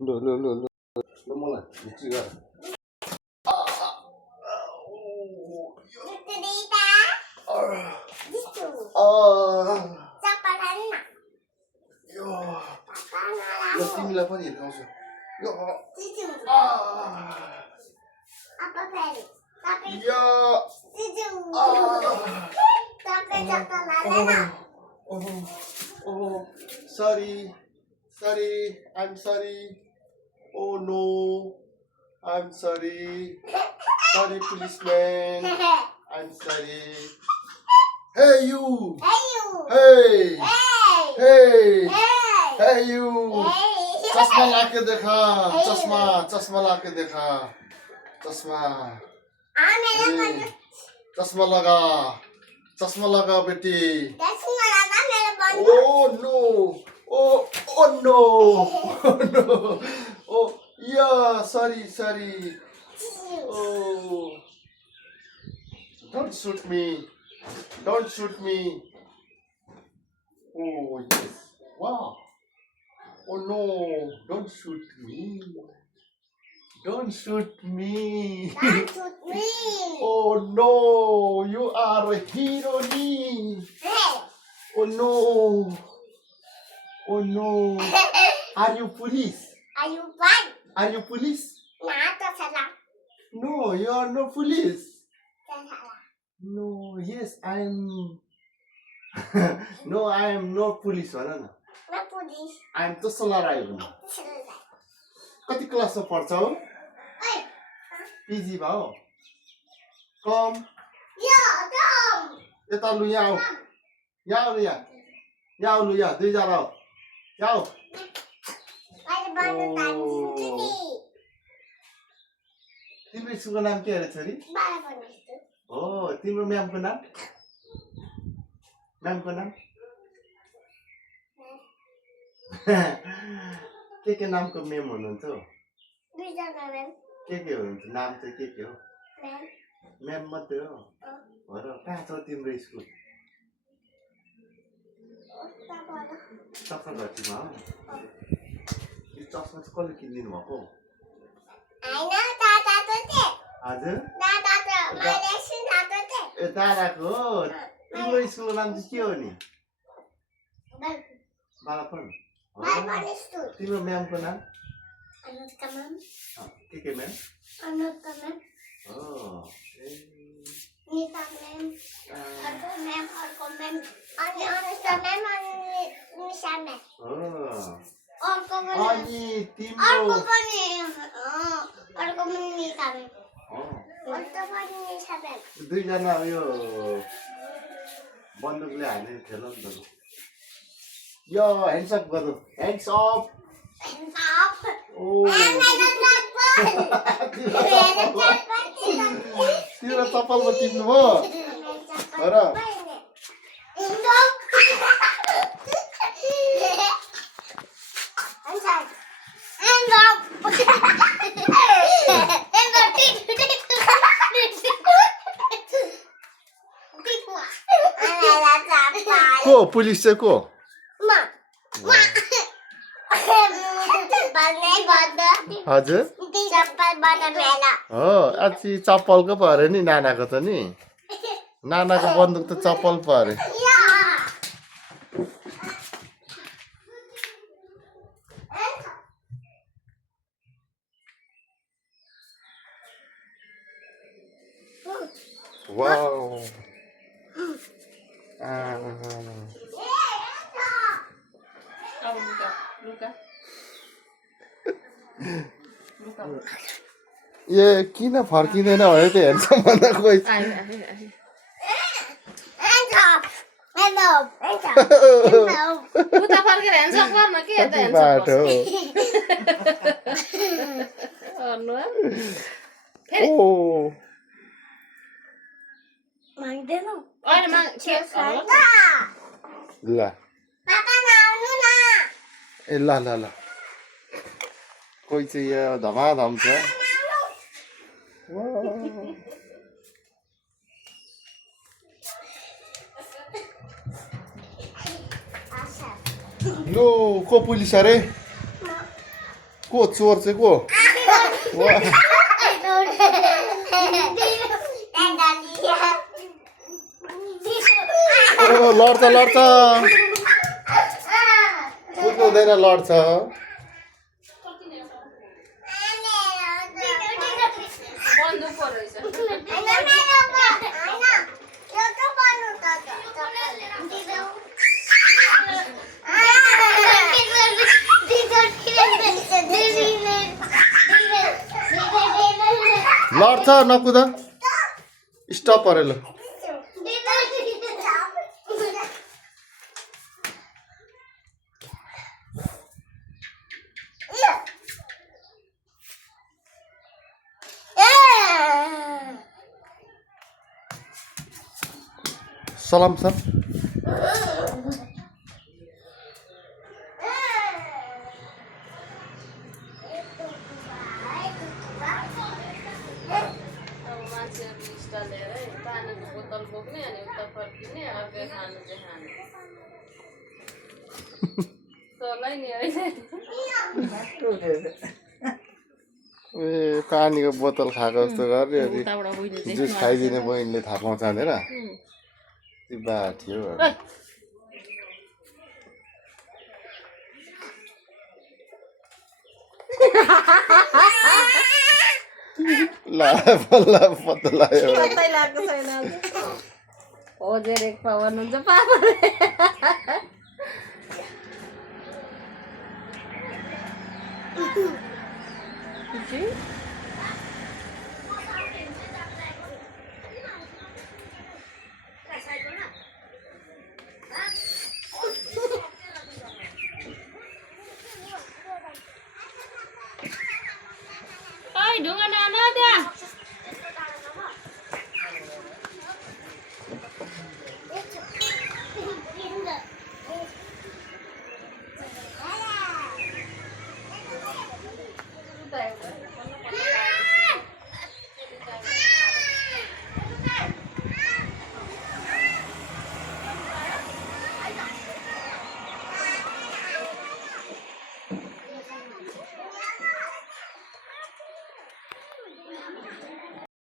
ल मलाई भित्री गर ल तिमीलाई पनि हिर्काउँछु यो sorry I'm sorry oh no I'm sorry policeman I'm sorry hey you hey you चश्मा लाके देखा चश्मा लाके देखा चश्मा लगा बेटी oh no oh no oh yeah sorry oh don't shoot me oh yes wow oh no don't shoot me oh no you are a hero oh no are you police no you are no police no yes I am no I am not police भन न I am Tosala Rai कति क्लासमा पढ्छौ PG भाउ कम यता लु यहाँ आऊ यहाँ दुई जना आऊ यहाँ तिम्रो स्कुलको नाम के अरे छोरी हो तिम्रो म्यामको नाम के नामको म्याम हुनुहुन्छ के हुनुहुन्छ नाम चाहिँ के हो म्याम मात्रै हो र कहाँ छ तिम्रो स्कुल चक्रघटीमा हो यो चस्मा चाहिँ कसले किनिदिनु भएको हजुर ए दादाको हो तिम्रो स्कुलको नाम चाहिँ के हो नि बालापन तिम्रो म्यामको नाम के म्याम हो अनि तिम्रो दुईजना यो बन्दुकले हानेर खेल नि त यो ह्यान्ड्स अप गर्नु ह्यान्ड्स अप तिम्रो चप्पलमा टिप्नु भयो र को पुलिस चाहिँ को हजुर हो अझै चप्पलको पो अरे नि नानाको त नि नानाको बन्दुक त चप्पल पो अरे वाउ ए किन फर्किँदैन भने त हेर्छ भन्दा कोही बाटो ल कोही चाहिँ यहाँ धमाधम छ लो को पुलिस अरे को चोर चाहिँ को वा लड्छ लड्छ कुद्नु हुँदैन लड्छ लड्छ नकुद स्टप अरे ल सलाम सर ए पानीको बोतल खाएको जस्तो गऱ्यो जुस खाइदिने बहिनीले थाहा पाउँछ भनेर ती बा थियो ला पल्ला पत्ता लाग्यो पत्तै लागेको छैन ओजेर एक पावन हुन्छ पापा